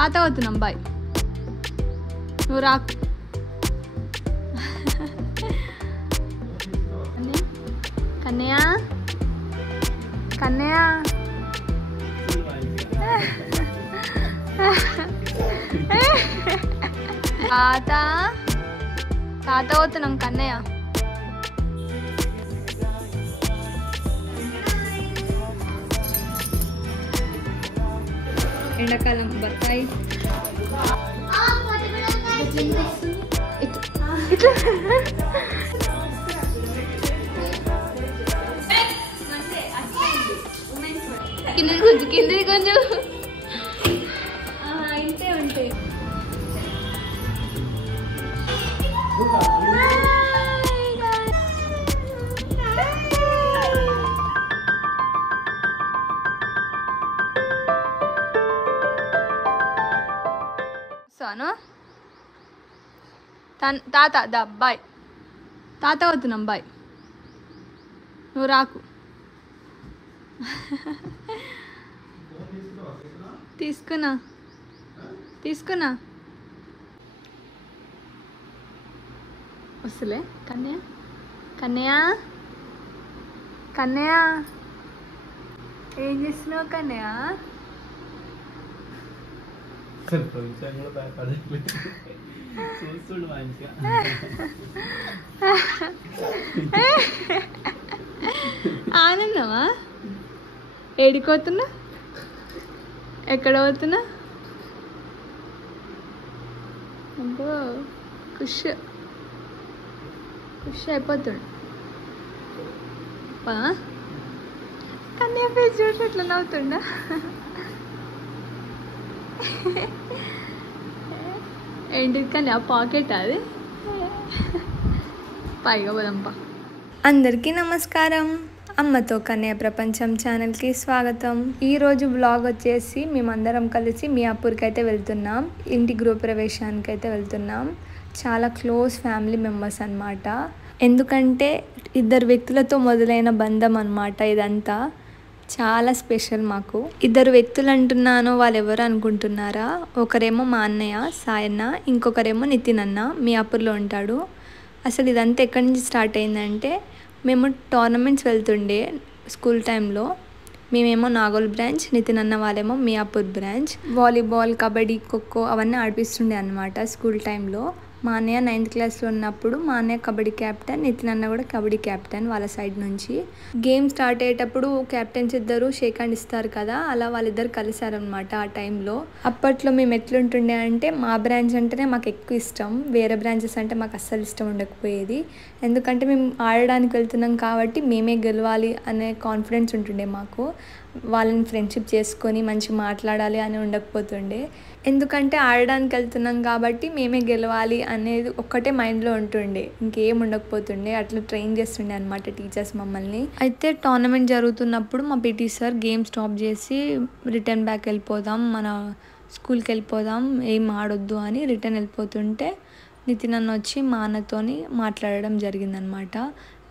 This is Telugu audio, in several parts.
తాత అవుతున్నాం బాయ్. నువ్వు రాకు. కన్నయ్య కన్నయ్య తాత తాత అవుతున్నాం కన్నయ్య. ఎండాకాలం బత్తాయి కిందది కొంచెం ఇంతే ఉంటాయి. సోను తాత దా బాయ్. తాత అవుతున్నాం బాయ్. నువ్వు రాకు. తీసుకున్నా తీసుకున్నా వస్తలే. కన్నయ్య కన్నయ్య కన్నయ్య ఏం చేస్తున్నావు కన్నయ్య? ఆనందమా? ఏడిపోతున్నా? ఎక్కడ పోతున్నా? అబ్బో ఖుష్ ఖుష్ అయిపోతుండు. కన్నయ్య ఫేస్ చూసి ఎట్లా నవ్వుతుండా? ఏంటి కానీ ఆ పాకెట్ అది పైగా పోదాంపా. అందరికీ నమస్కారం. అమ్మతో కన్నయ్య ప్రపంచం ఛానల్కి స్వాగతం. ఈరోజు బ్లాగ్ వచ్చేసి మేమందరం కలిసి మియాపూర్కి అయితే వెళ్తున్నాం. ఇంటి గృహప్రవేశానికి అయితే వెళ్తున్నాం. చాలా క్లోజ్ ఫ్యామిలీ మెంబర్స్ అన్నమాట. ఎందుకంటే ఇద్దరు వ్యక్తులతో మొదలైన బంధం అన్నమాట ఇదంతా. చాలా స్పెషల్ మాకు. ఇద్దరు వ్యక్తులు అంటున్నాను, వాళ్ళు ఎవరు అనుకుంటున్నారా? ఒకరేమో మా అన్నయ్య సాయన్న, ఇంకొకరేమో నితిన్ అన్న, మియాపూర్లో ఉంటాడు. అసలు ఇదంతా ఎక్కడి నుంచి స్టార్ట్ అయిందంటే, మేము టోర్నమెంట్స్ వెళ్తుండే స్కూల్ టైంలో. మేమేమో నాగోల్ బ్రాంచ్, నితిన్ అన్న వాళ్ళేమో మియాపూర్ బ్రాంచ్. వాలీబాల్, కబడ్డీ, ఖోఖో అవన్నీ ఆడిపిస్తుండే అనమాట స్కూల్ టైంలో. మా అన్నయ్య 9th క్లాస్లో ఉన్నప్పుడు మా అన్నయ్య కబడ్డీ క్యాప్టెన్, నితిన్ అన్న కూడా కబడ్డీ క్యాప్టెన్ వాళ్ళ సైడ్ నుంచి. గేమ్ స్టార్ట్ అయ్యేటప్పుడు క్యాప్టెన్స్ ఇద్దరు షేక్ హ్యాండ్ ఇస్తారు కదా, అలా వాళ్ళిద్దరు కలిసారనమాట ఆ టైంలో. అప్పట్లో మేము ఎట్లుంటుండే అంటే, మా బ్రాంచ్ అంటేనే మాకు ఎక్కువ ఇష్టం, వేరే బ్రాంచెస్ అంటే మాకు అస్సలు ఇష్టం ఉండకపోయేది. ఎందుకంటే మేము ఆడడానికి వెళ్తున్నాం కాబట్టి మేమే గెలవాలి అనే కాన్ఫిడెన్స్ ఉంటుండే మాకు. వాళ్ళని ఫ్రెండ్షిప్ చేసుకొని మంచి మాట్లాడాలి అని ఉండకపోతుండే. ఎందుకంటే ఆడడానికి వెళ్తున్నాం కాబట్టి మేమే గెలవాలి అనేది ఒక్కటే మైండ్లో ఉంటుండే, ఇంకేం ఉండకపోతుండే. అట్లా ట్రైన్ చేస్తుండే అనమాట టీచర్స్ మమ్మల్ని. అయితే టోర్నమెంట్ జరుగుతున్నప్పుడు మా పీటీ సార్ గేమ్ స్టాప్ చేసి రిటర్న్ బ్యాక్ వెళ్ళిపోదాం, మన స్కూల్కి వెళ్ళిపోదాం, ఏం ఆడొద్దు అని రిటర్న్ వెళ్ళిపోతుంటే నితిన్ అన్న వచ్చి మా అన్నతోని మాట్లాడడం జరిగిందనమాట.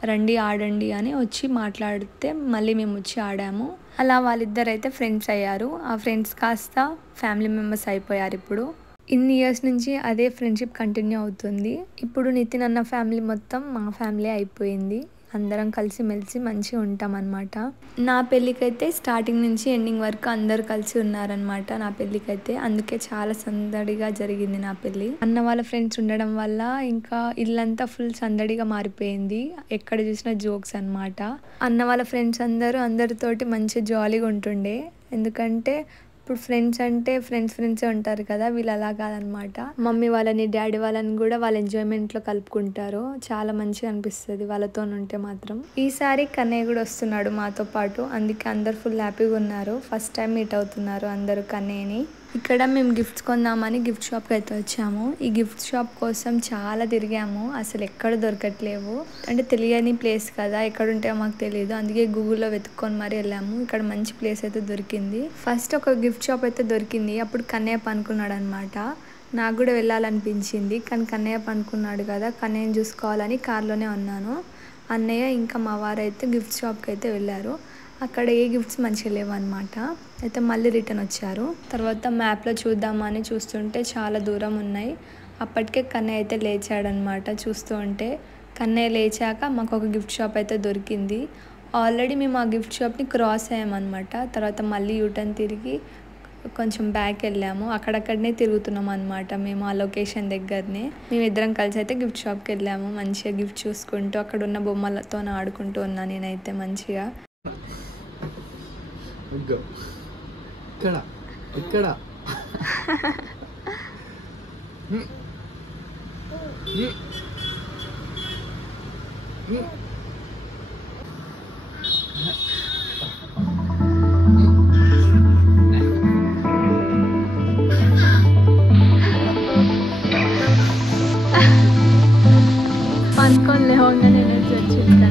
రండి ఆడండి అని వచ్చి మాట్లాడితే మళ్ళీ మేము వచ్చి ఆడాము. అలా వాళ్ళిద్దరు అయితే ఫ్రెండ్స్ అయ్యారు. ఆ ఫ్రెండ్స్ కాస్త ఫ్యామిలీ మెంబర్స్ అయిపోయారు. ఇప్పుడు ఇన్ని ఇయర్స్ నుంచి అదే ఫ్రెండ్షిప్ కంటిన్యూ అవుతుంది. ఇప్పుడు నితిన్ అన్న ఫ్యామిలీ మొత్తం మా ఫ్యామిలీ అయిపోయింది. అందరం కలిసి మెలిసి మంచిగా ఉంటాం అన్నమాట. నా పెళ్ళికైతే స్టార్టింగ్ నుంచి ఎండింగ్ వరకు అందరు కలిసి ఉన్నారనమాట నా పెళ్ళికైతే. అందుకే చాలా సందడిగా జరిగింది నా పెళ్ళి. అన్న వాళ్ళ ఫ్రెండ్స్ ఉండడం వల్ల ఇంకా ఇల్లంతా ఫుల్ సందడిగా మారిపోయింది. ఎక్కడ చూసినా జోక్స్ అనమాట. అన్న వాళ్ళ ఫ్రెండ్స్ అందరితోటి మంచి జాలీగా ఉంటుండే. ఎందుకంటే ఇప్పుడు ఫ్రెండ్స్ అంటే ఫ్రెండ్సే ఉంటారు కదా, వీళ్ళు అలా కాదనమాట. మమ్మీ వాళ్ళని డాడీ వాళ్ళని కూడా వాళ్ళ ఎంజాయ్మెంట్లో కలుపుకుంటారు. చాలా మంచిగా అనిపిస్తుంది వాళ్ళతో ఉంటే మాత్రం. ఈసారి కన్నయ్య కూడా వస్తున్నాడు మాతో పాటు, అందుకే అందరు ఫుల్ హ్యాపీగా ఉన్నారు. ఫస్ట్ టైం మీట్ అవుతున్నారు అందరూ కన్నయ్యని. ఇక్కడ మేము గిఫ్ట్స్ కొందామని గిఫ్ట్ షాప్కి అయితే వచ్చాము. ఈ గిఫ్ట్ షాప్ కోసం చాలా తిరిగాము, అసలు ఎక్కడ దొరకట్లేవు. అంటే తెలియని ప్లేస్ కదా, ఎక్కడ ఉంటాయో మాకు తెలియదు. అందుకే గూగుల్లో వెతుక్కొని మరీ వెళ్ళాము. ఇక్కడ మంచి ప్లేస్ అయితే దొరికింది. ఫస్ట్ ఒక గిఫ్ట్ షాప్ అయితే దొరికింది. అప్పుడు కన్నయ్య పనుకున్నాడు అనమాట. నాకు కూడా వెళ్ళాలనిపించింది, కానీ కన్నయ్య పనుకున్నాడు కదా, కన్నయ్యని చూసుకోవాలని కార్లోనే ఉన్నాను. అన్నయ్య ఇంకా మా వారైతే గిఫ్ట్ షాప్కి అయితే వెళ్ళారు. అక్కడ ఏ గిఫ్ట్స్ మంచిగా లేవు అనమాట. అయితే మళ్ళీ రిటర్న్ వచ్చారు. తర్వాత మ్యాప్లో చూద్దామని చూస్తుంటే చాలా దూరం ఉన్నాయి. అప్పటికే కన్నయ్య అయితే లేచాడనమాట. చూస్తూ ఉంటే కన్నయ్య లేచాక మాకు ఒక గిఫ్ట్ షాప్ అయితే దొరికింది. ఆల్రెడీ మేము ఆ గిఫ్ట్ షాప్ని క్రాస్ అయ్యామన్నమాట. తర్వాత మళ్ళీ యూటర్న్ తిరిగి కొంచెం బ్యాక్ వెళ్ళాము. అక్కడక్కడనే తిరుగుతున్నాం అనమాట. మేము ఆ లొకేషన్ దగ్గరనే మేమిద్దరం కలిసి అయితే గిఫ్ట్ షాప్కి వెళ్ళాము. మంచిగా గిఫ్ట్ చూసుకుంటూ అక్కడ ఉన్న బొమ్మలతో ఆడుకుంటూ ఉన్నా నేనైతే మంచిగా. అనుకోని లేవగా నేను వచ్చింది.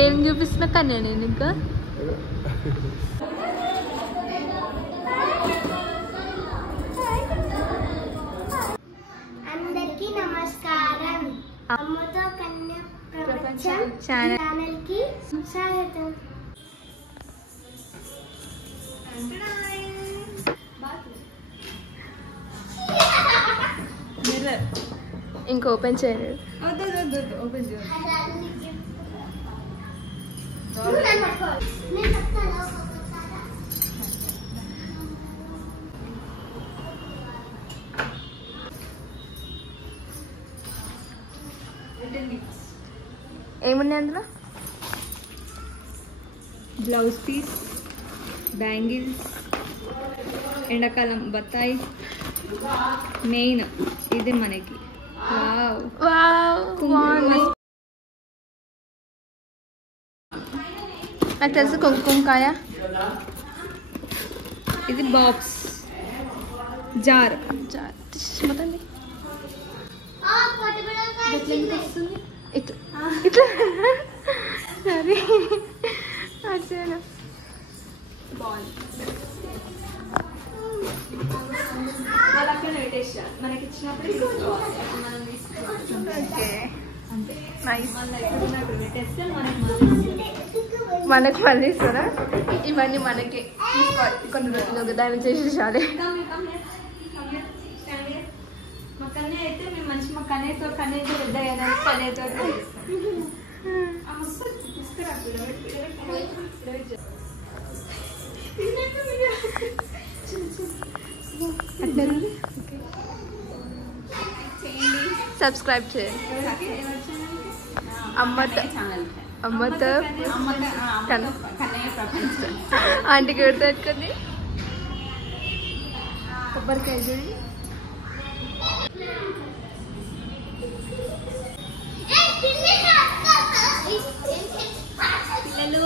ఏం చూపిస్తున్నా కానీ నేను ఇంకా అందరికీ నమస్కారం. అమ్మతో కన్య ప్రపంచం ఛానల్ కి స్వాగతం. ఇంకా ఓపెన్ చేయలేదు. ఏమున్నాయి అందులో? బ్లౌజ్ పీస్, బ్యాంగిల్స్, ఎండాకాలం బత్తాయి, మెయిన్ ఇది మనకి. నాకు తెలుసు కుంకుమకాయ. ఇది బాక్స్, జార్ మొత్తం ఇట్లా ఇట్లా సరే అట్లా బాగుంది. మనకి ఇచ్చినప్పుడు మనకు మళ్ళీ ఇస్తారా? ఇవన్నీ మనకి తీసుకోవాలి. కొన్ని రోజులు దాన్ని చేసేసాలి. మా కన్నయ్య అయితే మేము మంచి మా కన్నయ్యతో పెద్ద కన్నయ్యతో సబ్స్క్రైబ్ చేయండి. అమ్మతో ఆంటీకి పెట్టుకొని కొబ్బరికాయ చూడండి. పిల్లలు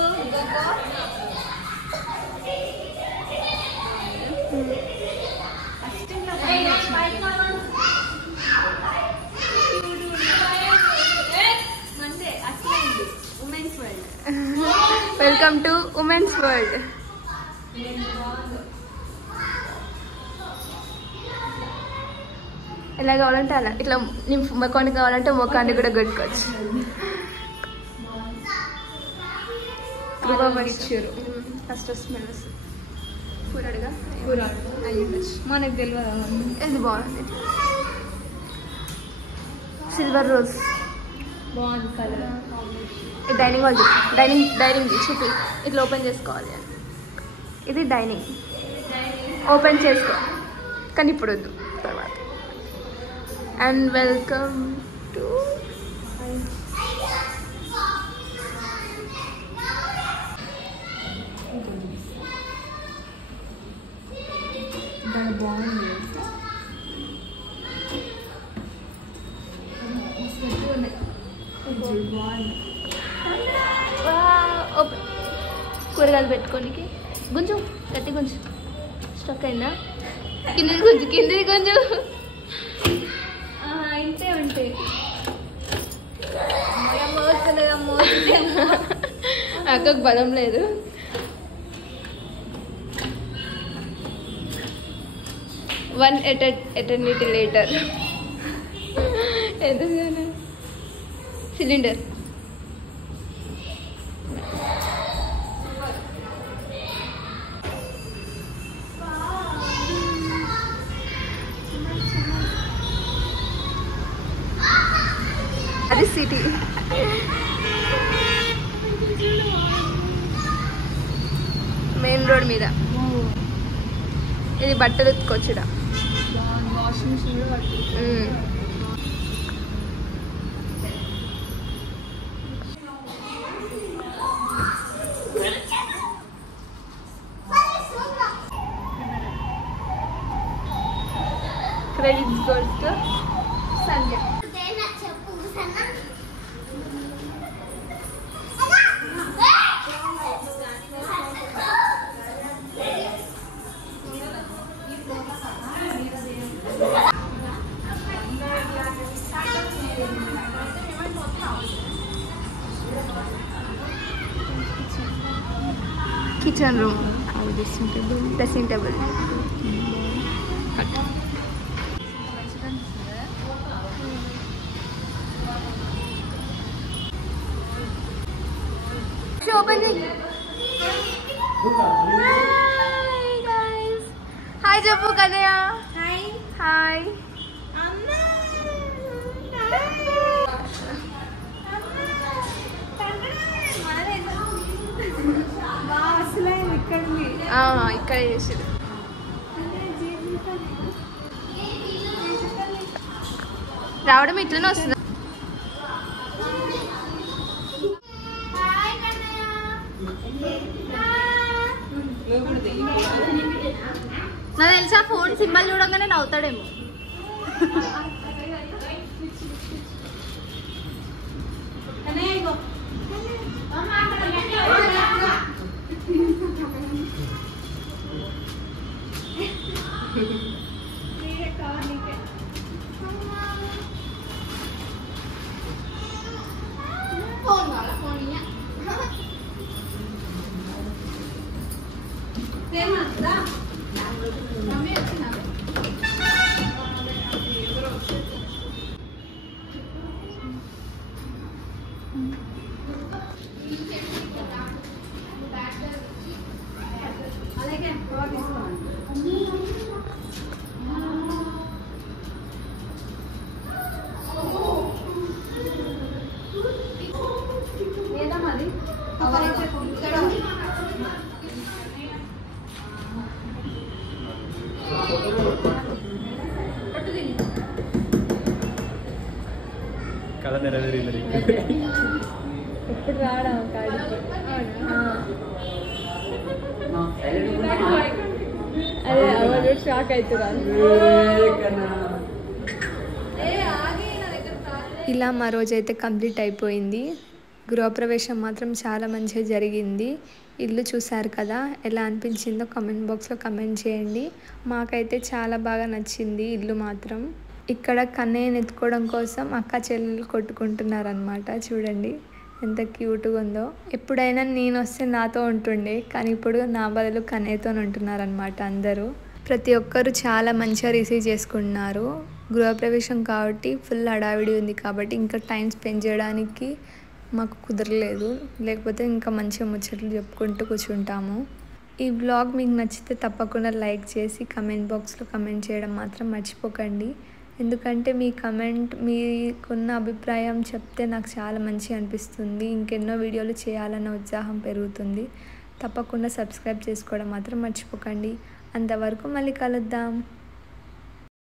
వెల్కమ్ టు ఉమెన్స్ వరల్డ్. ఎలా కావాలంటే అలా, ఇట్లా మొక్కాన్ని కావాలంటే మొక్కాన్ని కూడా కొట్టుకోవచ్చు. ఇచ్చారు ఫస్ట్ స్మెల్ వస్తుంది. కూరడుగా మనకు తెలియదు. ఇది బాగుంది. సిల్వర్ రోజ్ బాగుంది కలర్. డైనింగ్ హాల్ డైనింగ్ చూపి ఇట్లా ఓపెన్ చేసుకోవాలి. ఇది డైనింగ్ ఓపెన్ చేసుకో, కానీ ఇప్పుడు వద్దు తర్వాత. అండ్ వెల్కమ్ టు బాగుంది. కూరగాయలు పెట్టుకోనికి గుంజు గట్టి గుంజు. స్టక్ అయిందా? కిందది గుంజు. ఇంతే ఉంటాయి. అక్కకు బలం లేదు. One eternity later. ఎందుకు సిలిండర్ అది సిటీ. మెయిన్ రోడ్ మీద. ఇది బట్టలు ఉతుకోవచ్చుడా. వాషింగ్ మిషన్ కూడా credits goals to Sandhya. Kitchen room, dressing table. Open చేయి. హాయ్ చెప్పు కన్నయ్య. Hi hi. ఇక్కడ చేసారు. రావడం ఇట్లనే వస్తుంది. నాకు తెలుసా ఫోన్ సింబల్ చూడగానే నవ్వుతాడేమో. కళ నెరవేరింది. ఎప్పుడు రావడం కాడికి. అదే అవరు షాక్ అవుతున్నారు. ఇలా మా రోజైతే కంప్లీట్ అయిపోయింది. గృహప్రవేశం మాత్రం చాలా మంచిగా జరిగింది. ఇల్లు చూసారు కదా, ఎలా అనిపించిందో కామెంట్ బాక్స్లో కామెంట్ చేయండి. మాకైతే చాలా బాగా నచ్చింది ఇల్లు మాత్రం. ఇక్కడ కన్నయ్యని ఎత్తుకోవడం కోసం అక్క చెల్లెలు కొట్టుకుంటున్నారనమాట. చూడండి ఎంత క్యూట్గా ఉందో. ఎప్పుడైనా నేను వస్తే నాతో ఉంటుండే, కానీ ఇప్పుడు నా బదులు కన్నయ్యతో ఉంటున్నారనమాట అందరూ. ప్రతి ఒక్కరు చాలా మంచిగా రిసీవ్ చేసుకుంటున్నారు. గృహప్రవేశం కాబట్టి ఫుల్ హడావిడి ఉంది కాబట్టి ఇంకా టైం స్పెండ్ చేయడానికి మాకు కుదరలేదు. లేకపోతే ఇంకా మంచిగా ముచ్చట్లు చెప్పుకుంటూ కూర్చుంటాము. ఈ వ్లాగ్ మీకు నచ్చితే తప్పకుండా లైక్ చేసి కమెంట్ బాక్స్లో కమెంట్ చేయడం మాత్రం మర్చిపోకండి. ఎందుకంటే మీ కమెంట్, మీకున్న అభిప్రాయం చెప్తే నాకు చాలా మంచిగా అనిపిస్తుంది. ఇంకెన్నో వీడియోలు చేయాలన్న ఉత్సాహం పెరుగుతుంది. తప్పకుండా సబ్స్క్రైబ్ చేసుకోవడం మాత్రం మర్చిపోకండి. అంతవరకు మళ్ళీ కలుద్దాం.